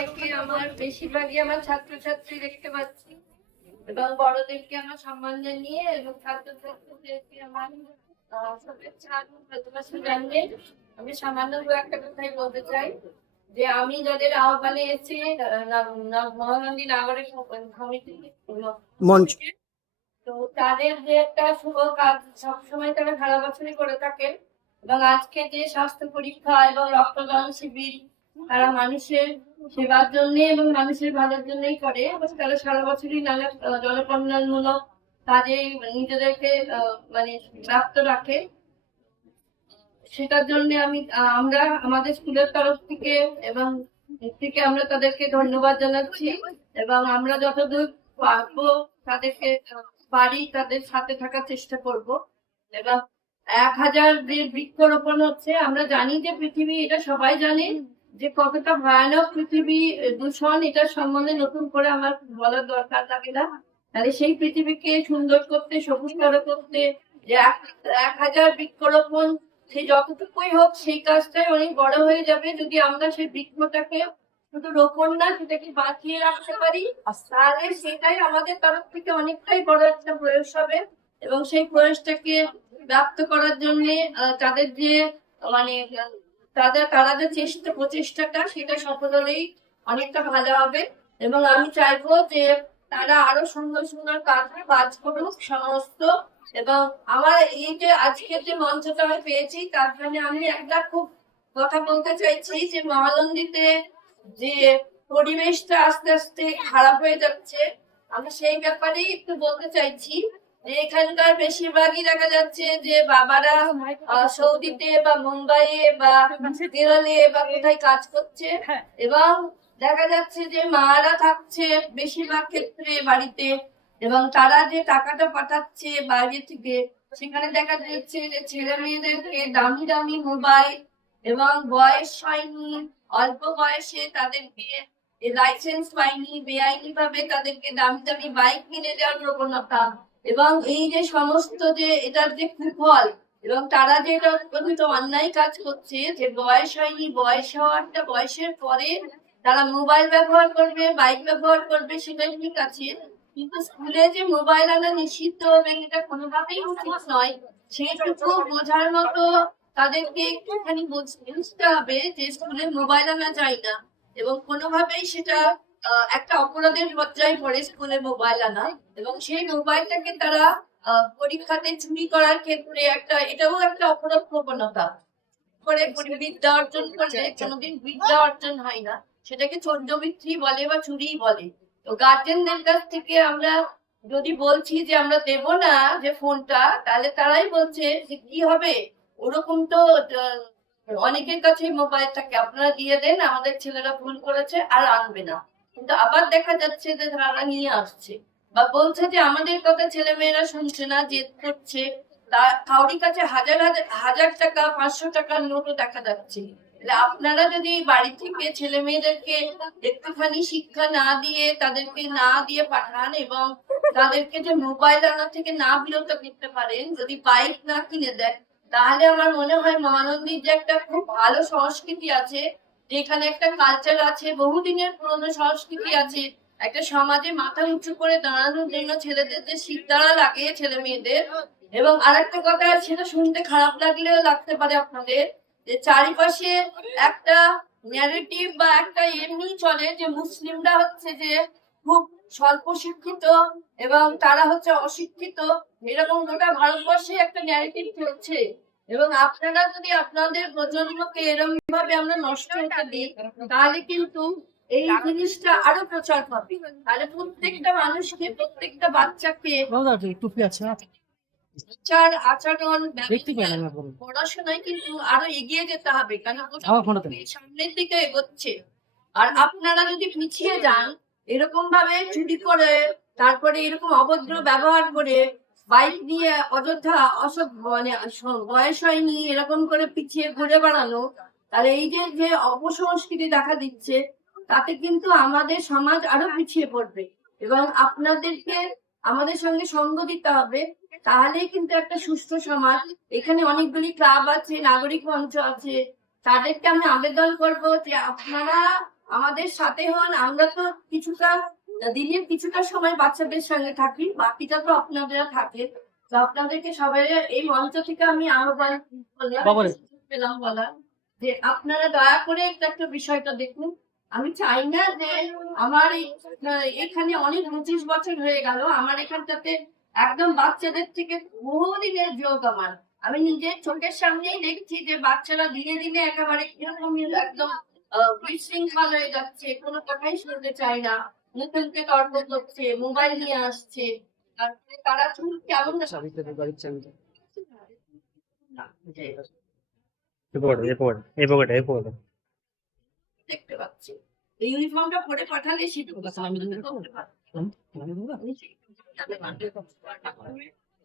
সবাইকে আমার বেশিরভাগই আমার ছাত্রছাত্রী দেখতে পাচ্ছি এবং বড়দেরকে আমার সম্মান জানিয়ে এবং ছাত্রছাত্রীদেরকে আমার শুভেচ্ছা এবং ভালোবাসা জানিয়ে আমি সামান্য দু একটা কথাই বলতে চাই যে আমি যাদের আহ্বানে এসেছি মহানন্দী নাগরিক সমিতি মঞ্চ তো তাদের যে একটা শুভ কাজ সবসময় তারা সারা বছরই করে থাকেন এবং আজকে যে স্বাস্থ্য পরীক্ষা এবং রক্তদান শিবির তারা মানুষের সেবার জন্য এবং মানুষের ভালোর জন্যই করে এবং তারা সারা বছরই নানা জনকল্যাণমূলক কাজে নিজেদেরকে মানে ব্যস্ত রাখে। সেটার জন্য আমরা আমাদের স্কুলের তরফ থেকে এবং আমরা তাদেরকে ধন্যবাদ জানাচ্ছি এবং আমরা যতদূর পারবো তাদেরকে বাড়ি তাদের সাথে থাকার চেষ্টা করব এবং 1000 যে বৃক্ষরোপণ হচ্ছে আমরা জানি যে পৃথিবী এটা সবাই জানে যে কতটা ভয়ানক পৃথিবী দূষণ এটার সম্বন্ধে নতুন করে আমার বলার দরকার লাগে না। তাহলে সেই পৃথিবীকে সুন্দর করতে সবুজতর করতে যে 1000 বৃক্ষরোপণ সে যতটুকুই হোক সেই কাজটাই অনেক বড় হয়ে যাবে যদি আমরা সেই বৃক্ষটাকে শুধু রোপণ না সেটাকে বাঁচিয়ে রাখতে পারি তাহলে সেটাই আমাদের তরফ থেকে অনেকটাই বড় একটা প্রয়াস হবে এবং সেই প্রয়াসটাকে ব্যক্ত করার জন্য তাদের যে মানে তারা যে প্রচেষ্টাটা সেটা সফল হলেই অনেকটা ভালো হবে এবং আমি চাইবো যে তারা আরো সুন্দর সুন্দর কাজ করুক সমস্ত। এবং আমার এই যে আজকে যে মঞ্চটা আমি পেয়েছি তার জন্য আমি একটা খুব কথা বলতে চাইছি যে মহানন্দীতে যে পরিবেশটা আস্তে আস্তে খারাপ হয়ে যাচ্ছে আমি সেই ব্যাপারেই একটু বলতে চাইছি যে এখানকার বেশিরভাগই দেখা যাচ্ছে যে বাবারা সৌদিতে বা মুম্বাইয়ে বা কেরলে বা কোথায় কাজ করছে এবং দেখা যাচ্ছে যে মারা থাকছে বেশিরভাগ ক্ষেত্রে বাড়িতে এবং তারা যে টাকাটা পাঠাচ্ছে বাইরে থেকে সেখানে দেখা যাচ্ছে যে ছেলে মেয়েদেরকে দামি দামি মোবাইল এবং বয়স হয়নি অল্প বয়সে তাদেরকে লাইসেন্স পাইনি বেআইনি ভাবে তাদেরকে দামি দামি বাইক কিনে দেওয়ার প্রবণতা এবং এই যে সমস্ত যে এটার যে কুফল এবং তারা যে এটা অত্যন্ত অন্যায় কাজ করছে যে বয়স হয়নি বয়স হওয়ারটা বয়সের পরে তারা মোবাইল ব্যবহার করবে বাইক ব্যবহার করবে সেটাই ঠিক আছে কিন্তু স্কুলে যে মোবাইল আনা নিষিদ্ধ হবে এটা কোনোভাবেই উচিত নয় সেইটুকু বোঝার মতো তাদেরকে একটুখানি বুঝতে হবে যে স্কুলে মোবাইল আনা যায় না এবং কোনোভাবেই সেটা একটা অপরাধের পর্যায়ে পড়ে স্কুলে মোবাইল আনা এবং সেই মোবাইলটাকে তারা পরীক্ষাতে চুরি করার ক্ষেত্রে এটাও একটা অপরাধ প্রবণতা করে বিদ্যা অর্জন করলে কোনোদিন বিদ্যা অর্জন হয় না সেটাকে চৌর্যবৃত্তি বলে বা চুরি বলে। তো গার্জেনদের কাছ থেকে আমরা যদি বলছি যে আমরা দেব না যে ফোনটা তাহলে তারাই বলছে যে কি হবে ওরকম তো অনেকের কাছে মোবাইল থাকে আপনারা দিয়ে দেন আমাদের ছেলেরা ভুল করেছে আর আনবে না কিন্তু আবার দেখা যাচ্ছে যে তারা নিয়ে আসছে বা বলছে যে আমাদের কথা ছেলে মেয়েরা শুনছে না জেদ করছে কাউরির কাছে হাজার টাকা 500 টাকার নোটও দেখা যাচ্ছে। আপনারা যদি বাড়ি থেকে ছেলে মেয়েদেরকে একটুখানি শিক্ষা না দিয়ে তাদেরকে না দিয়ে পাঠান এবং তাদেরকে যে মোবাইল আনা থেকে না বিরত করতে পারেন যদি বাইক না কিনে দেন তাহলে আমার মনে হয় মহানন্দীর যে একটা খুব ভালো সংস্কৃতি আছে যেখানে একটা কালচার আছে বহুদিনের পুরনো সংস্কৃতি আছে একটা সমাজে মাথা উঁচু করে দাঁড়ানোর জন্য ছেলেদের যে শিরদাঁড়া লাগে ছেলে মেয়েদের এবং আরেকটা কথা সেটা শুনতে খারাপ লাগলেও লাগতে পারে আপনাদের যে চারিপাশে একটা ন্যারেটিভ বা একটা এমনি চলে যে মুসলিমরা হচ্ছে যে খুব স্বল্প শিক্ষিত এবং তারা হচ্ছে অশিক্ষিত এরকম গোটা ভারতবর্ষে একটা ন্যারেটিভ চলছে এবং আপনারা যদি আপনাদের প্রজন্মকে এরকম ভাবে আমরা নষ্ট হতে দিই তাহলে কিন্তু এই জিনিসটা আরো প্রচার পাবে তাহলে প্রত্যেকটা মানুষকে প্রত্যেকটা বাচ্চাকে বিচার আচরণ পড়াশোনায় কিন্তু আরো এগিয়ে যেতে হবে কারণ সামনের দিকে এগোচ্ছে আর আপনারা যদি পিছিয়ে যান এরকম ভাবে চুরি করে তারপরে এরকম অভদ্র ব্যবহার করে বাইক নিয়ে অযথা মানে বয়স হয়নি এরকম করে পিছিয়ে ঘুরে বেড়ানো তাহলে এই যে অপসংস্কৃতি দেখা দিচ্ছে তাতে কিন্তু আমাদের সমাজ আরো পিছিয়ে পড়বে এবং আপনাদেরকে আমাদের সঙ্গে সঙ্গ দিতে হবে তাহলেই কিন্তু একটা সুস্থ সমাজ। এখানে অনেকগুলি ক্লাব আছে নাগরিক মঞ্চ আছে তাদেরকে আমি আবেদন করব যে আপনারা আমাদের সাথে হন। আমরা তো কিছুটা দিনের কিছুটা সময় বাচ্চাদের সঙ্গে থাকি, বাকিটা তো আপনারা থাকে। তো আপনাদেরকে সবাই এই মঞ্চ থেকে আমি আহ্বান পেলাম বলার যে আপনারা দয়া করে একটা বিষয়টা দেখুন। আমি চাই না যে আমার এখানে অনেক 25 বছর হয়ে গেল, আমার এখানটাতে একদম বাচ্চাদের থেকে বহুদিনের যোগ আমার। আমি নিজের চোখের সামনেই দেখছি যে বাচ্চারা দিনে দিনে একেবারে কিরকম একদম বিশৃঙ্খল হয়ে যাচ্ছে, কোনো কথাই শুনতে চায় না, মুখে মুখে তর্ক করছে, মোবাইল নিয়ে আসছে। আর তারা চুল কেমন দেখতে পাচ্ছি। এই ইউনিফর্মটা পরে পাঠালে সেটু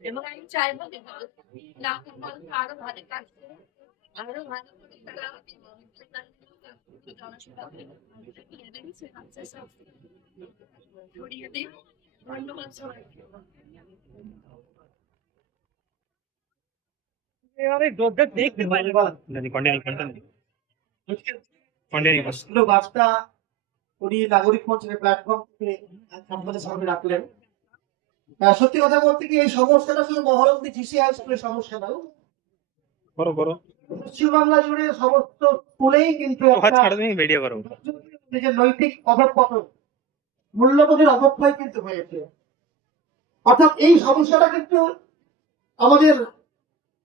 এবং আমি চাইবো যে আরো ভালো কাজ করুন, আরো ভালো করে তারা ছড়িয়ে দিন। ধন্যবাদ সবাইকে। বার্তা উনি নাগরিক মঞ্চের প্ল্যাটফর্ম থেকে আপনাদের সামনে রাখলেন। সত্যি কথা বলতে কি এই সমস্যাটা শুধু মহরমদি জিসি হাই স্কুলের সমস্যা নয়, পশ্চিমবাংলা জুড়ে সমস্ত স্কুলেই কিন্তু নিজের নৈতিক অধঃপতন, মূল্যবোধের অবক্ষয় কিন্তু হয়েছে। অর্থাৎ এই সমস্যাটা কিন্তু আমাদের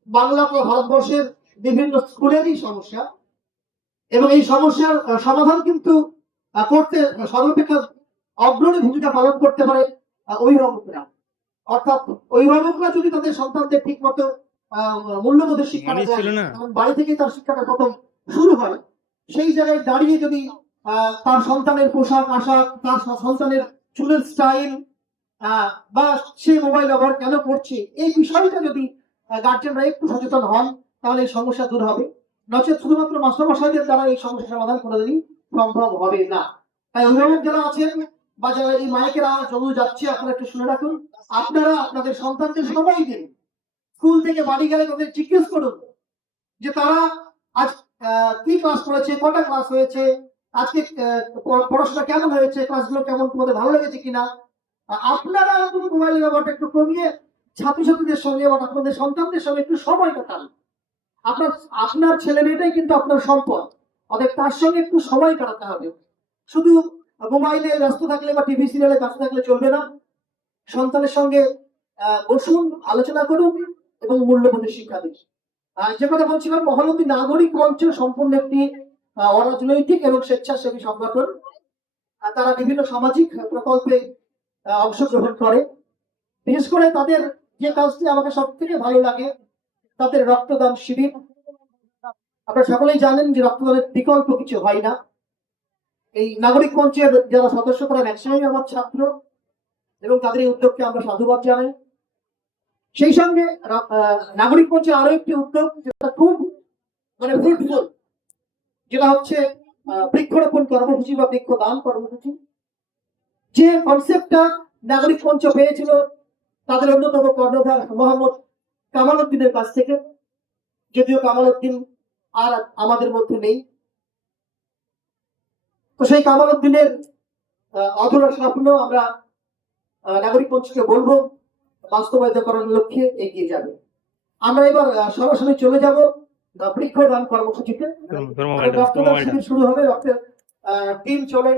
বাংলা ভারতবর্ষের বিভিন্ন স্কুলেরই সমস্যা, এবং এই সমস্যার সমাধান কিন্তু করতে সর্বাপেক্ষা অগ্রণী ভূমিকা পালন করতে পারে অভিভাবকরা। অর্থাৎ অভিভাবকরা যদি তাদের সন্তানদের ঠিক মতো মূল্যবোধের শিক্ষাটা দেয়, বাড়ি থেকেই তার শিক্ষাটা প্রথম শুরু হয়, সেই জায়গায় দাঁড়িয়ে যদি তার সন্তানের পোশাক আশাক, তার সন্তানের চুলের স্টাইল বা সে মোবাইল ব্যবহার কেন করছে, এই বিষয়টা যদি গার্জেনরা একটু সচেতন হন, তাহলে এই সমস্যা দূর হবে। নচেত শুধুমাত্র মাস্টারমশাইদের দ্বারা এই সমস্যা সমাধান কোনোদিনই সম্ভব হবে না। তাই অভিভাবক যারা আছেন বা যারা এই মাইকের আওয়াজ জমে যাচ্ছে, আপনারা একটু শুনে রাখুন। আপনারা আপনাদের সন্তানদের সময় দিন, স্কুল থেকে বাড়ি গেলে তাদের জিজ্ঞেস করুন যে তারা আজ কি ক্লাস করেছে, কটা ক্লাস হয়েছে, আজকে পড়াশোনা কেমন হয়েছে, ক্লাসগুলো কেমন, তোমাদের ভালো লেগেছে কিনা। আপনারা মোবাইলের ব্যবহারটা একটু কমিয়ে ছাত্রছাত্রীদের সঙ্গে বা আপনাদের সন্তানদের সঙ্গে একটু সময় কাটান। আপনার ছেলে মেয়েটাই কিন্তু আপনার সম্পদ, অতএব তার সঙ্গে একটু সময় কাটাতে হবে। শুধু মোবাইলে ব্যস্ত থাকলে বা টিভি সিরিয়ালে ব্যস্ত থাকলে চলবে না। সন্তানের সঙ্গে বসুন, আলোচনা করুন এবং মূল্যবোধের শিক্ষা দিন। যে কথা বলছিলাম, মহলমদি নাগরিক মঞ্চ সম্পূর্ণ একটি অরাজনৈতিক এবং স্বেচ্ছাসেবী সংগঠন। তারা বিভিন্ন সামাজিক প্রকল্পে অংশগ্রহণ করে। বিশেষ করে তাদের যে কাজটি আমাকে সব থেকে ভালো লাগে, তাদের রক্তদান শিবির। আপনারা সকলেই জানেন যে রক্তদানের বিকল্প কিছু হয় না। এই নাগরিক মঞ্চের যারা সদস্য, তারা ম্যাক্সিমাম আমার ছাত্র, এবং তাদের এই উদ্যোগকে আমরা সাধুবাদ জানাই। সেই সঙ্গে নাগরিক মঞ্চের আরো একটি উদ্যোগ যেটা খুব ফ্রুটফুল, যেটা হচ্ছে বৃক্ষরোপণ কর্মসূচি বা বৃক্ষদান কর্মসূচি। যে কনসেপ্টটা নাগরিক মঞ্চ পেয়েছিল তাদের অন্যতম কর্ণধার মোহাম্মদ কামাল উদ্দিনের কাছ থেকে, যদিও কামাল উদ্দিন আর আমাদের মধ্যে নেই। তো সেই কামাল উদ্দিনের অধরা স্বপ্ন আমরা নাগরিক মঞ্চকে বলবো বাস্তবায়িত করার লক্ষ্যে এগিয়ে যাবে। আমরা এবার সরাসরি চলে যাব বৃক্ষদান কর্মসূচিতে। রক্তদান শিবির শুরু হবে, রক্তের টিম চলে